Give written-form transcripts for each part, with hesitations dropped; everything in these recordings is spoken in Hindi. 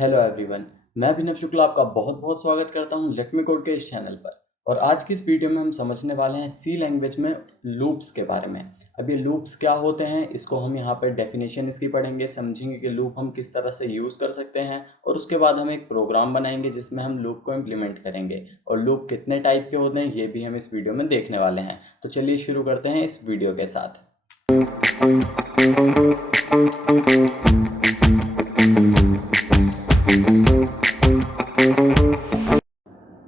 Hello everyone. मैं अभिनव शुक्ला आपका बहुत बहुत स्वागत करता हूं लेट मी कोड के इस चैनल पर। और आज की इस वीडियो में हम समझने वाले हैं सी लैंग्वेज में लूप्स के बारे में। अब ये लूप्स क्या होते हैं, इसको हम यहाँ पर डेफिनेशन इसकी पढ़ेंगे, समझेंगे कि लूप हम किस तरह से यूज़ कर सकते हैं, और उसके बाद हम एक प्रोग्राम बनाएंगे जिसमें हम लूप को इम्प्लीमेंट करेंगे। और लूप कितने टाइप के होते हैं ये भी हम इस वीडियो में देखने वाले हैं। तो चलिए शुरू करते हैं इस वीडियो के साथ।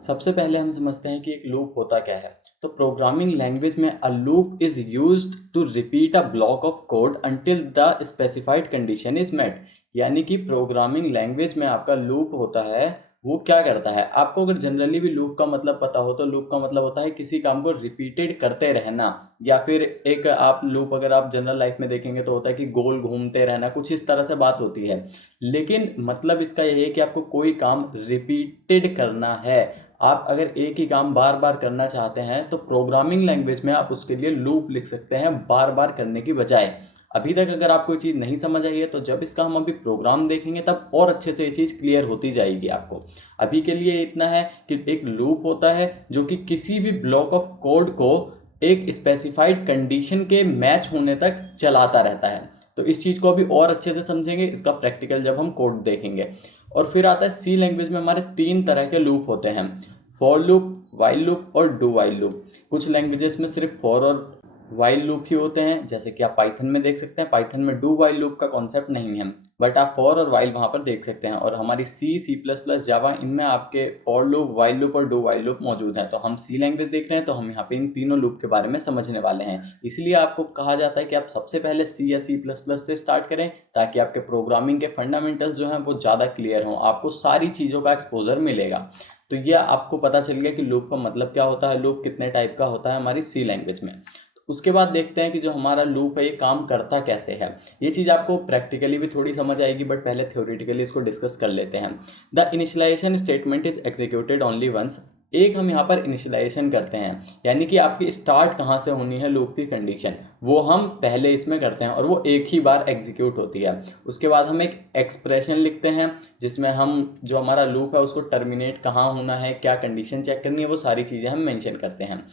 सबसे पहले हम समझते हैं कि एक लूप होता क्या है। तो प्रोग्रामिंग लैंग्वेज में a loop is used to repeat a block of code until the specified condition is met. यानी कि प्रोग्रामिंग लैंग्वेज में आपका लूप होता है, वो क्या करता है। आपको अगर जनरली भी लूप का मतलब पता हो तो लूप का मतलब होता है किसी काम को रिपीटेड करते रहना, या फिर एक आप लूप अगर आप जनरल लाइफ में देखेंगे तो होता है कि गोल घूमते रहना, कुछ इस तरह से बात होती है। लेकिन मतलब इसका यही है कि आपको कोई काम रिपीटेड करना है। आप अगर एक ही काम बार बार करना चाहते हैं तो प्रोग्रामिंग लैंग्वेज में आप उसके लिए लूप लिख सकते हैं, बार बार करने की बजाय। अभी तक अगर आपको ये चीज़ नहीं समझ आई है तो जब इसका हम अभी प्रोग्राम देखेंगे तब और अच्छे से ये चीज़ क्लियर होती जाएगी आपको। अभी के लिए इतना है कि एक लूप होता है जो कि किसी भी ब्लॉक ऑफ कोड को एक स्पेसिफाइड कंडीशन के मैच होने तक चलाता रहता है। तो इस चीज़ को अभी और अच्छे से समझेंगे इसका प्रैक्टिकल जब हम कोड देखेंगे। और फिर आता है सी लैंग्वेज में हमारे 3 तरह के लूप होते हैं, फॉर लूप, वाइल लूप और डू वाइल लूप। कुछ लैंग्वेजेस में सिर्फ फॉर और वाइल लूप ही होते हैं, जैसे कि आप पाइथन में देख सकते हैं। पाइथन में डू वाइल लूप का कॉन्सेप्ट नहीं है, बट आप फॉर और वाइल वहाँ पर देख सकते हैं। और हमारी सी प्लस प्लस जावा, इनमें आपके फॉर लूप, वाइल लूप और डू वाइल लूप मौजूद है। तो हम सी लैंग्वेज देख रहे हैं तो हम यहाँ पे इन तीनों लूप के बारे में समझने वाले हैं। इसलिए आपको कहा जाता है कि आप सबसे पहले सी या सी प्लस प्लस से स्टार्ट करें, ताकि आपके प्रोग्रामिंग के फंडामेंटल्स जो हैं वो ज़्यादा क्लियर हों, आपको सारी चीज़ों का एक्सपोजर मिलेगा। तो ये आपको पता चल गया कि लूप का मतलब क्या होता है, लूप कितने टाइप का होता है हमारी सी लैंग्वेज में। तो उसके बाद देखते हैं कि जो हमारा लूप है ये काम करता कैसे है। ये चीज़ आपको प्रैक्टिकली भी थोड़ी समझ आएगी, बट पहले थ्योरेटिकली इसको डिस्कस कर लेते हैं। The initialization statement is executed only once. एक हम यहाँ पर इनिशियलाइजेशन करते हैं, यानी कि आपकी स्टार्ट कहाँ से होनी है लूप की कंडीशन, वो हम पहले इसमें करते हैं और वो एक ही बार एग्जीक्यूट होती है। उसके बाद हम एक एक्सप्रेशन लिखते हैं जिसमें हम जो हमारा लूप है उसको टर्मिनेट कहाँ होना है, क्या कंडीशन चेक करनी है, वो सारी चीज़ें हम मेंशन करते हैं।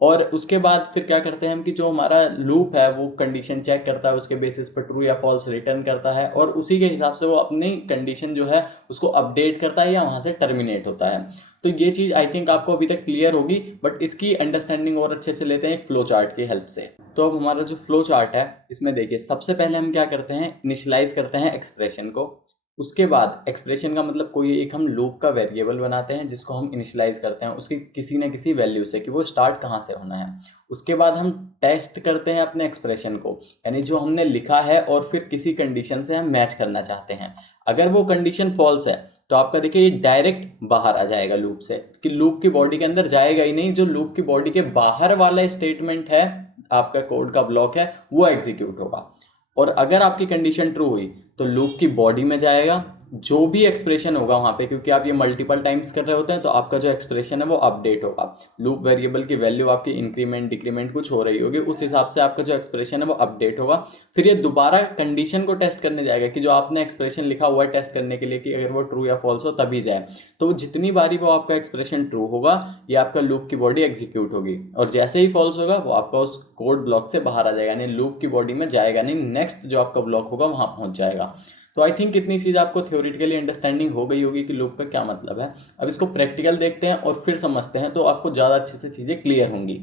और उसके बाद फिर क्या करते हैं हम कि जो हमारा लूप है वो कंडीशन चेक करता है, उसके बेसिस पर ट्रू या फॉल्स रिटर्न करता है, और उसी के हिसाब से वो अपनी कंडीशन जो है उसको अपडेट करता है या वहाँ से टर्मिनेट होता है। तो ये चीज़ आई थिंक आपको अभी तक क्लियर होगी, बट इसकी अंडरस्टैंडिंग और अच्छे से लेते हैं एक फ्लो चार्ट की हेल्प से। तो अब हमारा जो फ्लो चार्ट है इसमें देखिए, सबसे पहले हम क्या करते हैं, इनिशियलाइज करते हैं एक्सप्रेशन को। उसके बाद एक्सप्रेशन का मतलब कोई एक हम लूप का वेरिएबल बनाते हैं जिसको हम इनिशियलाइज करते हैं उसकी किसी न किसी वैल्यू से, कि वो स्टार्ट कहाँ से होना है। उसके बाद हम टेस्ट करते हैं अपने एक्सप्रेशन को, यानी जो हमने लिखा है और फिर किसी कंडीशन से हम मैच करना चाहते हैं। अगर वो कंडीशन फॉल्स है तो आपका देखिए ये डायरेक्ट बाहर आ जाएगा लूप से, कि लूप की बॉडी के अंदर जाएगा ही नहीं। जो लूप की बॉडी के बाहर वाला स्टेटमेंट है, आपका कोड का ब्लॉक है, वो एग्जीक्यूट होगा। और अगर आपकी कंडीशन ट्रू हुई तो लूप की बॉडी में जाएगा, जो भी एक्सप्रेशन होगा वहाँ पे, क्योंकि आप ये मल्टीपल टाइम्स कर रहे होते हैं तो आपका जो एक्सप्रेशन है वो अपडेट होगा। लूप वेरिएबल की वैल्यू आपकी इंक्रीमेंट डिक्रीमेंट कुछ हो रही होगी, उस हिसाब से आपका जो एक्सप्रेशन है वो अपडेट होगा। फिर ये दोबारा कंडीशन को टेस्ट करने जाएगा, कि जो आपने एक्सप्रेशन लिखा हुआ है टेस्ट करने के लिए कि अगर वो ट्रू या फॉल्स हो तभी जाए। तो जितनी बारी वो आपका एक्सप्रेशन ट्रू होगा ये आपका लूप की बॉडी एग्जीक्यूट होगी, और जैसे ही फॉल्स होगा वो आपका उस कोड ब्लॉक से बाहर आ जाएगा, यानी लूप की बॉडी में जाएगा नहीं, नेक्स्ट जो आपका ब्लॉक होगा वहां पहुंच जाएगा। तो आई थिंक इतनी चीज़ आपको थ्योरेटिकली अंडरस्टैंडिंग हो गई होगी कि लूप का क्या मतलब है। अब इसको प्रैक्टिकल देखते हैं और फिर समझते हैं, तो आपको ज़्यादा अच्छे से चीज़ें क्लियर होंगी।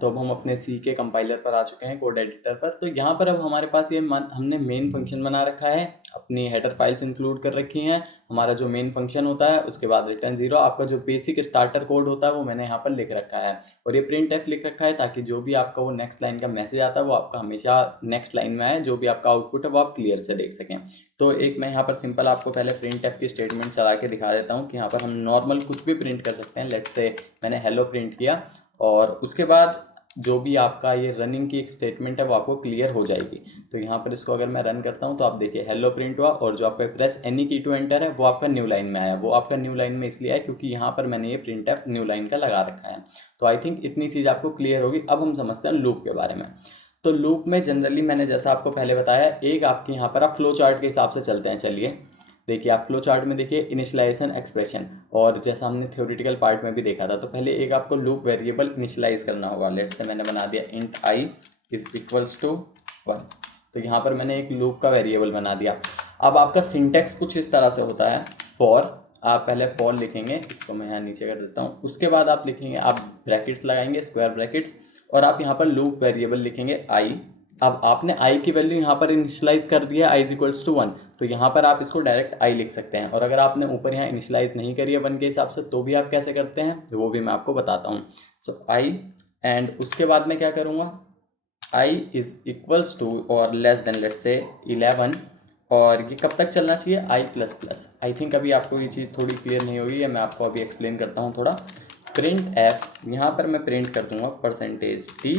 तो अब हम अपने सी के कंपाइलर पर आ चुके हैं, कोड एडिटर पर। तो यहाँ पर अब हमारे पास ये हमने मेन फंक्शन बना रखा है, अपनी हेडर फाइल्स इंक्लूड कर रखी हैं। हमारा जो मेन फंक्शन होता है उसके बाद रिटर्न 0, आपका जो बेसिक स्टार्टर कोड होता है वो मैंने यहाँ पर लिख रखा है। और ये प्रिंट एफ लिख रखा है ताकि जो भी आपका वो नेक्स्ट लाइन का मैसेज आता है वो आपका हमेशा नेक्स्ट लाइन में आए, जो भी आपका आउटपुट है वो आप क्लियर से देख सकें। तो एक मैं यहाँ पर सिंपल आपको पहले प्रिंट एफ की स्टेटमेंट चला के दिखा देता हूँ कि यहाँ पर हम नॉर्मल कुछ भी प्रिंट कर सकते हैं। लेट्स से मैंने हेलो प्रिंट किया, और उसके बाद जो भी आपका ये रनिंग की एक स्टेटमेंट है वो आपको क्लियर हो जाएगी। तो यहाँ पर इसको अगर मैं रन करता हूँ तो आप देखिए हेलो प्रिंट हुआ, और जो आपका प्रेस एनी की टू एंटर है वो आपका न्यू लाइन में आया। वो आपका न्यू लाइन में इसलिए आया क्योंकि यहाँ पर मैंने ये प्रिंट एफ न्यू लाइन का लगा रखा है। तो आई थिंक इतनी चीज़ आपको क्लियर होगी। अब हम समझते हैं लूप के बारे में। तो लूप में जनरली मैंने जैसा आपको पहले बताया, एक आपके यहाँ पर आप फ्लो चार्ट के हिसाब से चलते हैं। चलिए देखिए आप फ्लो चार्ट में देखिए इनिशियलाइजेशन एक्सप्रेशन, और जैसा हमने थ्योरेटिकल पार्ट में भी देखा था, तो पहले एक आपको लूप वेरिएबल इनिशियलाइज करना होगा। लेट से मैंने बना दिया int I is equals to 1, तो यहाँ पर मैंने एक लूप का वेरिएबल बना दिया। अब आपका सिंटेक्स कुछ इस तरह से होता है, फॉर, आप पहले फॉर लिखेंगे, इसको मैं यहाँ नीचे कर देता हूँ, उसके बाद आप लिखेंगे, आप ब्रैकेट्स लगाएंगे, स्क्वायर ब्रैकेट्स, और आप यहाँ पर लूप वेरिएबल लिखेंगे आई। अब आपने आई की वैल्यू यहाँ पर इनिशियलाइज कर दिया आई इज इक्वल्स टू 1, तो यहाँ पर आप इसको डायरेक्ट आई लिख सकते हैं। और अगर आपने ऊपर यहाँ इनिशियलाइज नहीं करी है 1 के हिसाब से, तो भी आप कैसे करते हैं वो भी मैं आपको बताता हूँ। सो आई, एंड उसके बाद मैं क्या करूँगा, आई इज इक्वल्स टू और लेस देन लेट्स से 11, और ये कब तक चलना चाहिए, आई प्लस प्लस। आई थिंक अभी आपको ये चीज़ थोड़ी क्लियर नहीं होगी, या मैं आपको अभी एक्सप्लेन करता हूँ थोड़ा। प्रिंट एफ, यहाँ पर मैं प्रिंट कर दूंगा परसेंटेज टी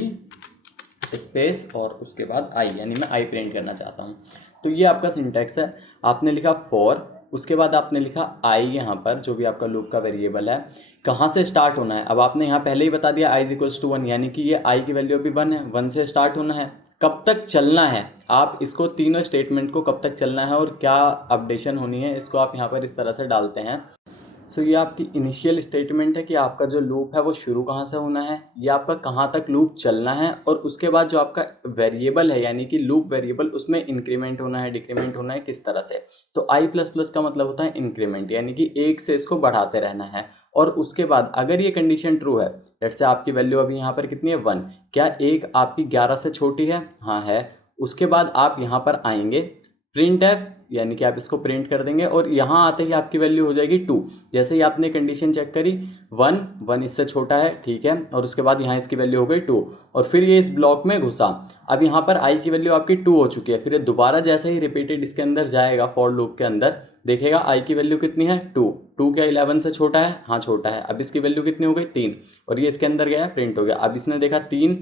स्पेस और उसके बाद आई, यानी मैं आई प्रिंट करना चाहता हूँ। तो ये आपका सिंटैक्स है। आपने लिखा फॉर, उसके बाद आपने लिखा आई, यहाँ पर जो भी आपका लूप का वेरिएबल है कहाँ से स्टार्ट होना है। अब आपने यहाँ पहले ही बता दिया आई इज इक्वल्स टू 1, यानी कि ये आई की वैल्यू अभी 1 है, 1 से स्टार्ट होना है। कब तक चलना है, आप इसको तीनों स्टेटमेंट को कब तक चलना है और क्या अपडेशन होनी है, इसको आप यहाँ पर इस तरह से डालते हैं। सो ये आपकी इनिशियल स्टेटमेंट है कि आपका जो लूप है वो शुरू कहाँ से होना है, ये आपका कहाँ तक लूप चलना है, और उसके बाद जो आपका वेरिएबल है यानी कि लूप वेरिएबल, उसमें इंक्रीमेंट होना है, डिक्रीमेंट होना है, किस तरह से। तो आई प्लस प्लस का मतलब होता है इंक्रीमेंट, यानी कि 1 से इसको बढ़ाते रहना है। और उसके बाद अगर ये कंडीशन ट्रू है, लेट्स से आपकी वैल्यू अभी यहाँ पर कितनी है 1, क्या 1 आपकी 11 से छोटी है, हाँ है। उसके बाद आप यहाँ पर आएंगे प्रिंट एफ, यानी कि आप इसको प्रिंट कर देंगे, और यहाँ आते ही आपकी वैल्यू हो जाएगी 2। जैसे ही आपने कंडीशन चेक करी 1 इससे छोटा है, ठीक है, और उसके बाद यहाँ इसकी वैल्यू हो गई 2, और फिर ये इस ब्लॉक में घुसा। अब यहाँ पर आई की वैल्यू आपकी 2 हो चुकी है, फिर ये दोबारा जैसे ही रिपीटेड इसके अंदर जाएगा फॉर लूप के अंदर, देखेगा आई की वैल्यू कितनी है 2, 2 क्या 11 से छोटा है, हाँ छोटा है। अब इसकी वैल्यू कितनी हो गई 3, और ये इसके अंदर गया प्रिंट हो गया। अब इसने देखा 3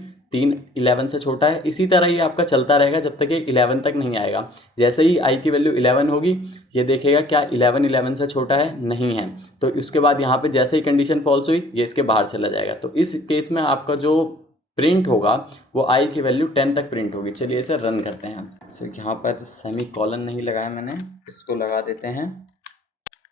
11 से छोटा है। इसी तरह ये आपका चलता रहेगा जब तक ये 11 तक नहीं आएगा। जैसे ही आई की वैल्यू 11 होगी, ये देखेगा क्या 11 से छोटा है, नहीं है, तो उसके बाद यहाँ पे जैसे ही कंडीशन फॉल्स हुई ये इसके बाहर चला जाएगा। तो इस केस में आपका जो प्रिंट होगा वो आई की वैल्यू 10 तक प्रिंट होगी। चलिए इसे रन करते हैं। सो यहाँ पर सेमी कॉलन नहीं लगाया मैंने, इसको लगा देते हैं।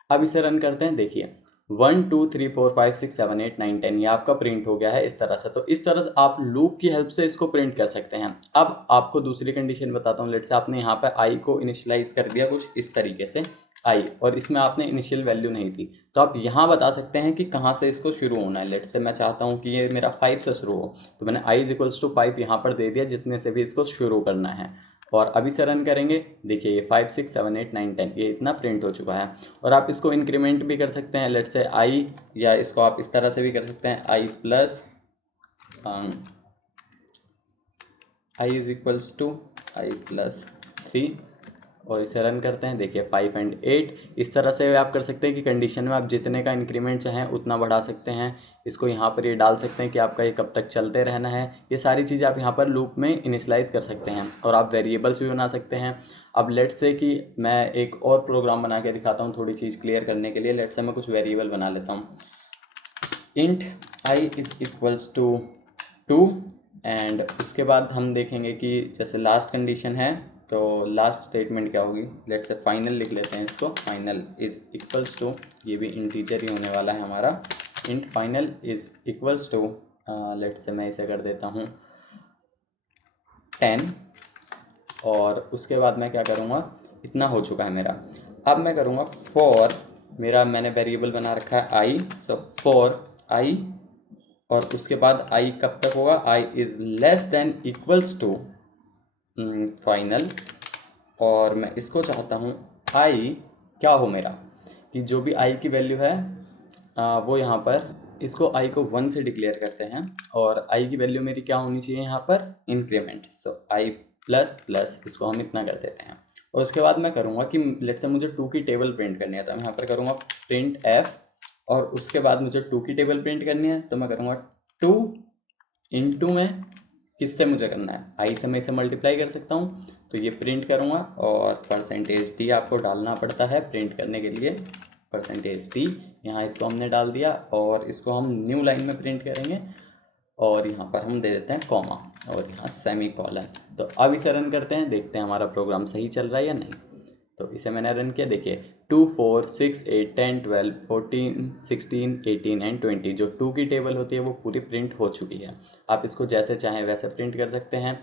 अब इसे रन करते हैं। देखिए 1 2 3 4 5 6 7 8 9 10 ये आपका प्रिंट हो गया है इस तरह से। तो इस तरह से आप लूप की हेल्प से इसको प्रिंट कर सकते हैं। अब आपको दूसरी कंडीशन बताता हूँ। लेट्स से आपने यहाँ पर आई को इनिशियलाइज कर दिया कुछ इस तरीके से आई, और इसमें आपने इनिशियल वैल्यू नहीं थी, तो आप यहाँ बता सकते हैं कि कहाँ से इसको शुरू होना है। लेट्स से मैं चाहता हूँ कि ये मेरा 5 से शुरू हो, तो मैंने आई इज इक्वल्स टू 5 यहाँ पर दे दिया, जितने से भी इसको शुरू करना है। और अभी से रन करेंगे, देखिए ये 5 6 7 8 9 10 ये इतना प्रिंट हो चुका है। और आप इसको इंक्रीमेंट भी कर सकते हैं, लेट्स से आई, या इसको आप इस तरह से भी कर सकते हैं I plus I is equals to I plus 3, और इसे रन करते हैं। देखिए 5 और 8 इस तरह से आप कर सकते हैं कि कंडीशन में आप जितने का इंक्रीमेंट चाहें उतना बढ़ा सकते हैं। इसको यहाँ पर ये डाल सकते हैं कि आपका ये कब तक चलते रहना है। ये सारी चीज़ें आप यहाँ पर लूप में इनिशियलाइज कर सकते हैं, और आप वेरिएबल्स भी बना सकते हैं। अब लेट्स से कि मैं एक और प्रोग्राम बना के दिखाता हूँ थोड़ी चीज़ क्लियर करने के लिए। लेट्स से मैं कुछ वेरिएबल बना लेता हूँ। Int I is equals to 2, and उसके बाद हम देखेंगे कि जैसे लास्ट कंडीशन है तो लास्ट स्टेटमेंट क्या होगी। लेट्स से फाइनल लिख लेते हैं इसको, फाइनल इज इक्वल्स टू, ये भी इंटीजर ही होने वाला है हमारा। Int final is equals to, let's say मैं इसे कर देता हूँ 10, और उसके बाद मैं क्या करूँगा, इतना हो चुका है मेरा। अब मैं करूँगा फॉर, मेरा मैंने वेरिएबल बना रखा है आई, सो फॉर आई, और उसके बाद आई कब तक होगा, I is less than equals to final, और मैं इसको चाहता हूँ आई क्या हो मेरा, कि जो भी आई की वैल्यू है वो यहाँ पर इसको आई को 1 से डिक्लेयर करते हैं, और आई की वैल्यू मेरी क्या होनी चाहिए यहाँ पर इंक्रीमेंट। सो आई प्लस प्लस इसको हम इतना कर देते हैं। और उसके बाद मैं करूँगा कि लेट्स से मुझे 2 की टेबल प्रिंट करनी है, तो मैं यहाँ पर करूँगा प्रिंट एफ, और उसके बाद मुझे 2 की टेबल प्रिंट करनी है, तो मैं करूँगा 2 इंटू में किससे मुझे करना है, आई से मैं इसे मल्टीप्लाई कर सकता हूँ, तो ये प्रिंट करूँगा। और परसेंटेज डी आपको डालना पड़ता है प्रिंट करने के लिए, परसेंटेज डी, यहाँ इसको हमने डाल दिया, और इसको हम न्यू लाइन में प्रिंट करेंगे, और यहाँ पर हम दे देते हैं कॉमा, और यहाँ सेमी कॉलन। तो अब इसे रन करते हैं, देखते हैं हमारा प्रोग्राम सही चल रहा है या नहीं। तो इसे मैंने रन किया, देखिए 2 4 6 8 10 12 14 16 18 एंड 20 जो 2 की टेबल होती है वो पूरी प्रिंट हो चुकी है। आप इसको जैसे चाहें वैसे प्रिंट कर सकते हैं।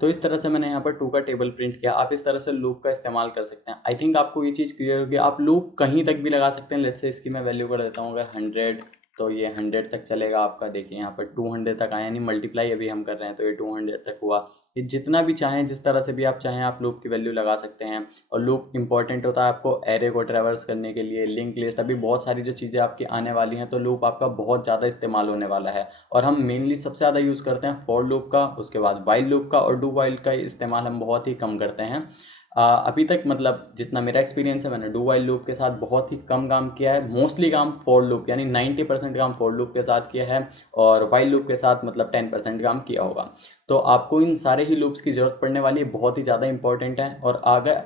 तो इस तरह से मैंने यहाँ पर 2 का टेबल प्रिंट किया। आप इस तरह से लूप का इस्तेमाल कर सकते हैं। आई थिंक आपको ये चीज़ क्लियर होगी। आप लूप कहीं तक भी लगा सकते हैं। लेट्स से इसकी मैं वैल्यू कर देता हूँ अगर 100, तो ये 100 तक चलेगा आपका। देखिए यहाँ पर 200 तक आया, यानी मल्टीप्लाई अभी हम कर रहे हैं तो ये 200 तक हुआ। ये जितना भी चाहें, जिस तरह से भी आप चाहें, आप लूप की वैल्यू लगा सकते हैं। और लूप इंपॉर्टेंट होता है आपको एरे को ट्रैवर्स करने के लिए, लिंक लिस्ट, अभी बहुत सारी जो चीज़ें आपकी आने वाली हैं, तो लूप आपका बहुत ज़्यादा इस्तेमाल होने वाला है। और हम मेनली सबसे ज़्यादा यूज़ करते हैं फॉर लूप का, उसके बाद वाइल लूप का, और डू वाइल का इस्तेमाल हम बहुत ही कम करते हैं। अभी तक मतलब जितना मेरा एक्सपीरियंस है, मैंने डू वाइल लूप के साथ बहुत ही कम काम किया है। मोस्टली काम फॉर लूप, यानी 90% काम फॉर लूप के साथ किया है, और वाइल लूप के साथ मतलब 10% काम किया होगा। तो आपको इन सारे ही लूप्स की ज़रूरत पड़ने वाली है, बहुत ही ज़्यादा इंपॉर्टेंट है। और अगर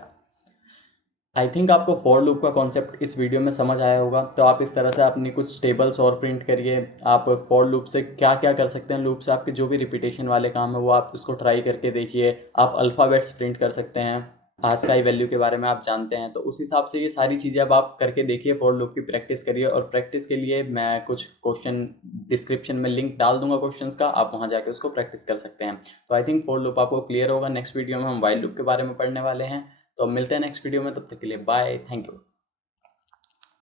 आई थिंक आपको फॉर लूप का कॉन्सेप्ट इस वीडियो में समझ आया होगा। तो आप इस तरह से अपनी कुछ टेबल्स और प्रिंट करिए। आप फॉर लूप से क्या क्या कर सकते हैं, लूप से आपके जो भी रिपीटेशन वाले काम है वो आप उसको ट्राई करके देखिए। आप अल्फ़ाबेट्स प्रिंट कर सकते हैं। आज का ही वैल्यू के बारे में आप जानते हैं, तो उस हिसाब से ये सारी चीज़ें अब आप करके देखिए, फॉर लूप की प्रैक्टिस करिए। और प्रैक्टिस के लिए मैं कुछ क्वेश्चन डिस्क्रिप्शन में लिंक डाल दूंगा क्वेश्चंस का, आप वहाँ जाके उसको प्रैक्टिस कर सकते हैं। तो आई थिंक फॉर लूप आपको क्लियर होगा। नेक्स्ट वीडियो में हम वाइल लूप के बारे में पढ़ने वाले हैं। तो अब मिलते हैं नेक्स्ट वीडियो में, तब तक के लिए बाय, थैंक यू।